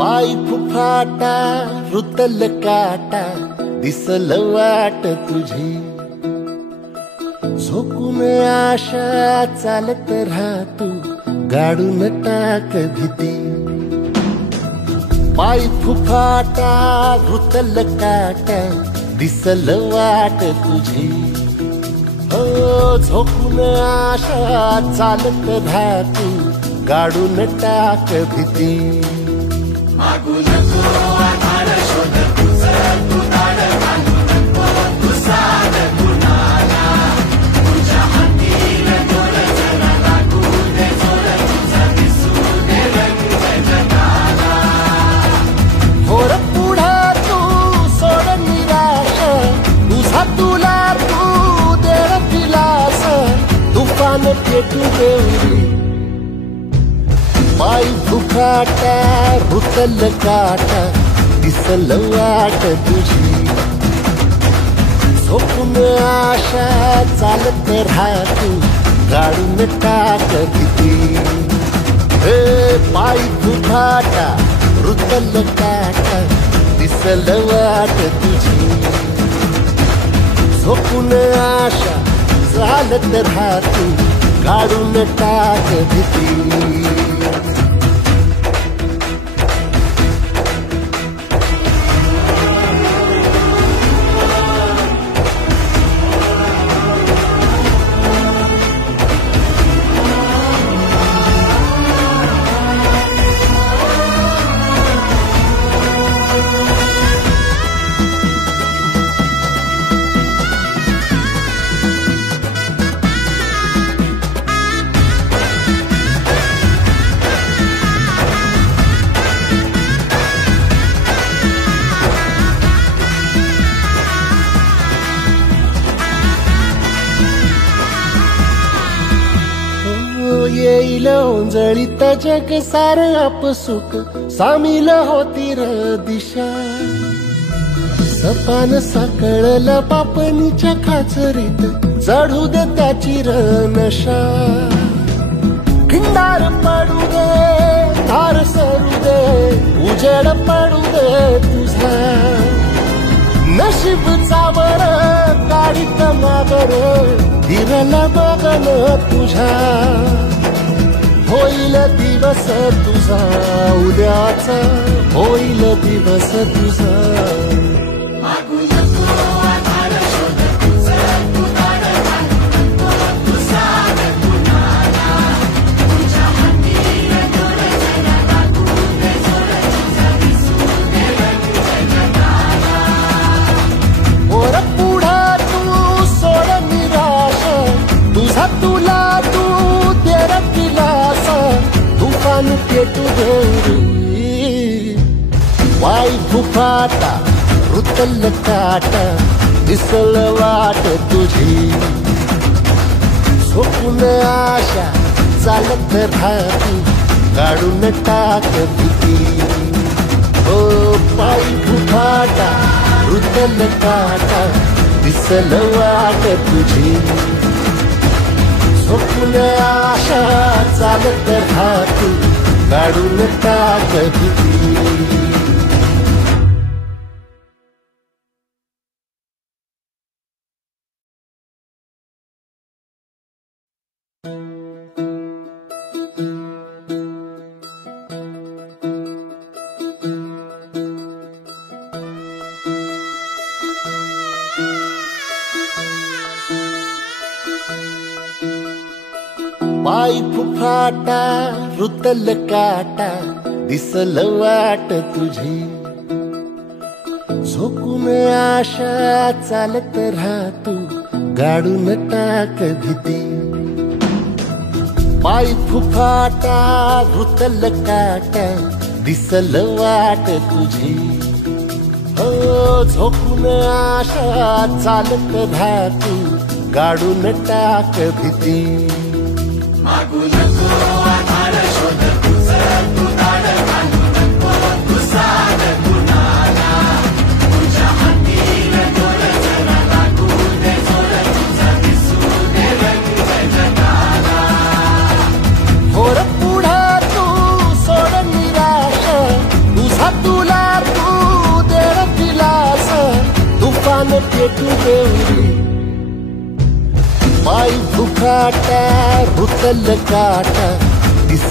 पाय फुफाटा रुतल काटा दिसल वाट तुझी झोकून आशा चालत राहतू गाडून टाक भीती पाय फुफाटा रुतल काटा दिसल वाट तुझी हो झोकून आशा चालत राहतू गाडून टाक भीती मागू नको आधार शोध तुझं तू दाड घालू नको तू साध कुणाला तुझ्या हातीन दोर जरा लागू दे जोर तुझा दिसू दे रंग जगाला होर पुढे तू सोड निराश तुझा तुला तू दे दिलास तुफान पेटू देवरी पाय फुफाटा रुतल काटा दिसल वाट तुझी झोपून आशा चालत राहतू गाडून टाक भीती हे पाय फुफाटा रुतल काटा दिसल वाट तुझी झोपून आशा चालत राहतू गाडून टाक भीती येईल ओंजळीत जग सार आपसुक सामील होती र दिशा सपान साकळल पापणीच्या खाचरीत चढू दे त्याची र नशा खिंडार पडू दे धार सरू दे उजेड पडू दे तुझा नशीब चावर गाडीत मागर हिरल बगन तुझा होईल दिवस तुझा उद्याचा होईल दिवस तुझा मागू नको आधार शोध तुझं तू दाड घालू नको तू साध कुणाला तुझ्या हातीन दोर जरा लागू दे जोर तुझा दिसू दे रंग जगाला वर पुढे तू सोड निराश तुझा तुला तू तेरा दिलास तुफान पेटू देवरी वाय फुफाटा रुतल काटा दिसल वाट तुझी झोपून आशा चालत राहतू गाडून टाक भीती ओ पाय फुफाटा रुतल काटा दिसल वाट तुझी झोपून आशा चालत राहतू गाडून टाक भीती पाय फुफाटा रुतल काटा दिसल वाट तुझी झोकून आशा चालत राहतू गाडून टाक भीती पाय फुफाटा रुतल काटा दिसल वाट तुझी हो झोकून आशा चालत राहतू गाडून टाक भीती मागू नको आधार शोध तुझं तू दाड घालू नको तू साध कुणाला तुझ्या हातीन दोर जरा लागू दे जोर तुझा दिसू दे रंग जगाला होर पुढे तू सोड निराश तुझा येटू देवरी पायी फुकाटा रुतल काटा दिस